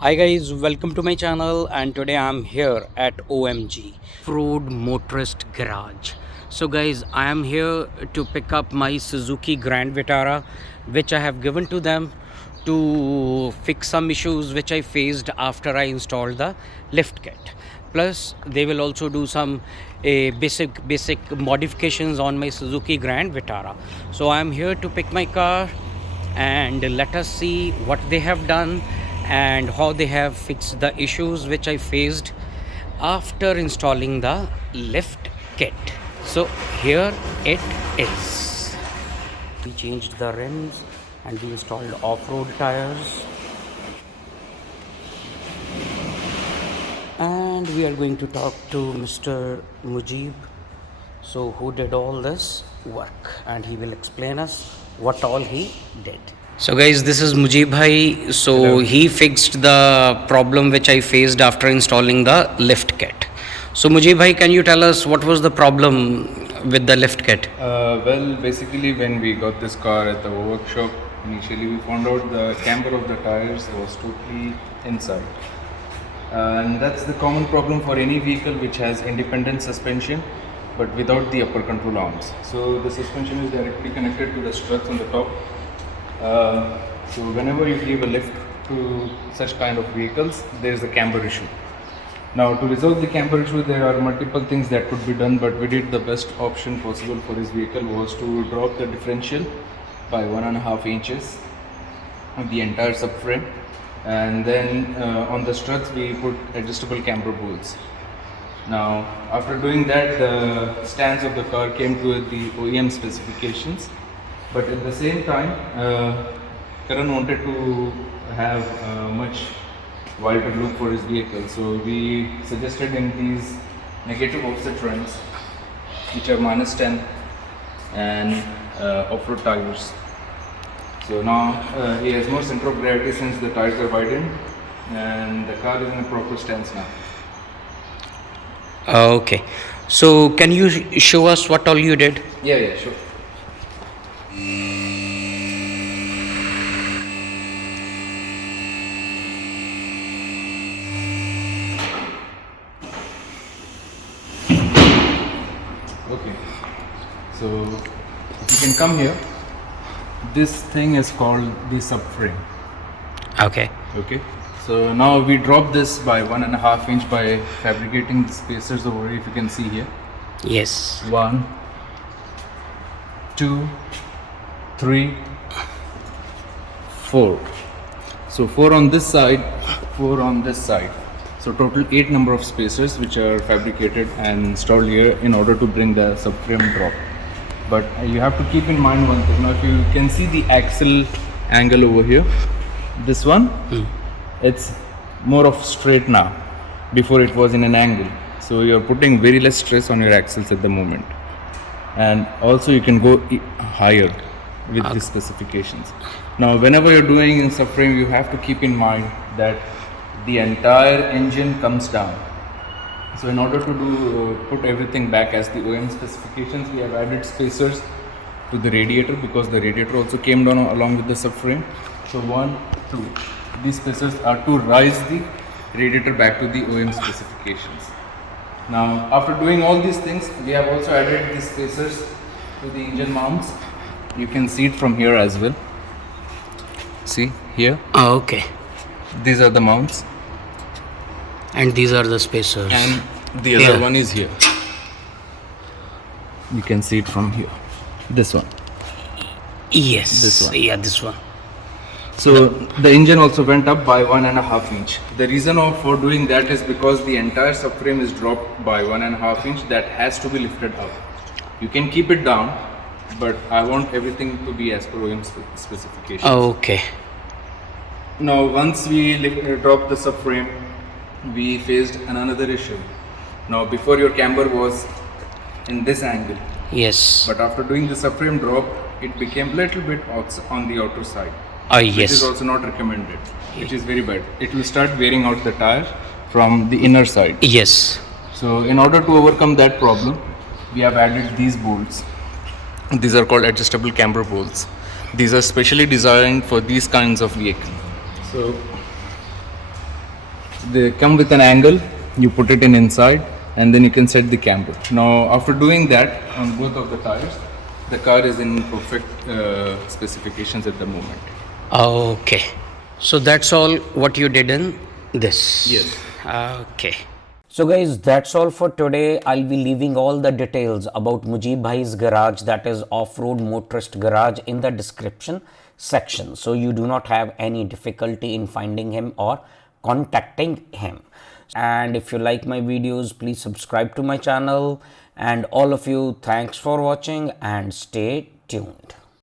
Hi guys, welcome to my channel, and today I'm here at OMG Offroad Motorist Garage. So guys, I am here to pick up my Suzuki Grand Vitara, which I have given to them to fix some issues which I faced after I installed the lift kit. Plus they will also do some basic modifications on my Suzuki Grand Vitara. So I am here to pick my car and let us see what they have done and how they have fixed the issues which I faced after installing the lift kit. So here it is. We changed the rims and we installed off-road tires, and we are going to talk to Mr. Mujib, so who did all this work, and he will explain us what all he did. So guys, this is Mujib bhai. So Hello. he fixed the problem which I faced after installing the lift kit. So Mujib bhai, can you tell us what was the problem with the lift kit? Well, basically, when we got this car at the workshop, initially we found out the camber of the tires was totally inside. And that's the common problem for any vehicle which has independent suspension but without the upper control arms. So the suspension is directly connected to the struts on the top. So whenever you give a lift to such kind of vehicles, there is a camber issue. Now, to resolve the camber issue, there are multiple things that could be done, but we did the best option possible for this vehicle was to drop the differential by 1.5 inches of the entire subframe, and then on the struts we put adjustable camber bolts. Now, after doing that, the stands of the car came to the OEM specifications, but at the same time, Karan wanted to have much wider look for his vehicle, so we suggested him these negative offset rims, which are -10, and off-road tires. So now he has more center of gravity since the tires are widened, and the car is in a proper stance now. Okay. So can you show us what all you did? Yeah, sure. Okay, so if you can come here, this thing is called the subframe. Okay. Okay, so now we drop this by 1.5 inch by fabricating the spacers over here, if you can see here. Yes. 1, 2, 3, 4. So 4 on this side, 4 on this side. So total 8 number of spacers which are fabricated and installed here in order to bring the subframe drop. But you have to keep in mind one thing. Now if you can see the axle angle over here, this one, it's more of straight now. Before it was in an angle. So you're putting very less stress on your axles at the moment. And also you can go higher with these specifications. Now whenever you're doing in subframe, you have to keep in mind that the entire engine comes down. So in order to put everything back as the OEM specifications, we have added spacers to the radiator, because the radiator also came down along with the subframe. So 1, 2, these spacers are to rise the radiator back to the OEM specifications. Now after doing all these things, we have also added these spacers to the engine mounts. You can see it from here as well. See here, Okay. these are the mounts, And these are the spacers. and the other Here. one is here. You can see it from here. This one. Yes. This one. Yeah, this one. So the engine also went up by 1.5 inch. The reason for doing that is because the entire subframe is dropped by 1.5 inch. That has to be lifted up. You can keep it down, but I want everything to be as per OEM specifications. Okay. Now once we dropped the subframe, we faced another issue. Now before, your camber was in this angle, Yes. but after doing the subframe drop, it became little bit on the outer side. Yes. Which is also not recommended, which is very bad. It will start wearing out the tire from the inner side. Yes. So in order to overcome that problem, we have added these bolts. These are called adjustable camber bolts. These are specially designed for these kinds of vehicles. So They come with an angle, you put it in inside, and then you can set the camber. Now after doing that on both of the tires, the car is in perfect specifications at the moment. Okay. So that's all what you did in this? Yes. Okay. So guys, that's all for today. I'll be leaving all the details about Mujib Bhai's garage, that is Offroad Motorist Garage, in the description section. So you do not have any difficulty in finding him or contacting him. And if you like my videos, please subscribe to my channel. And all of you, thanks for watching and stay tuned.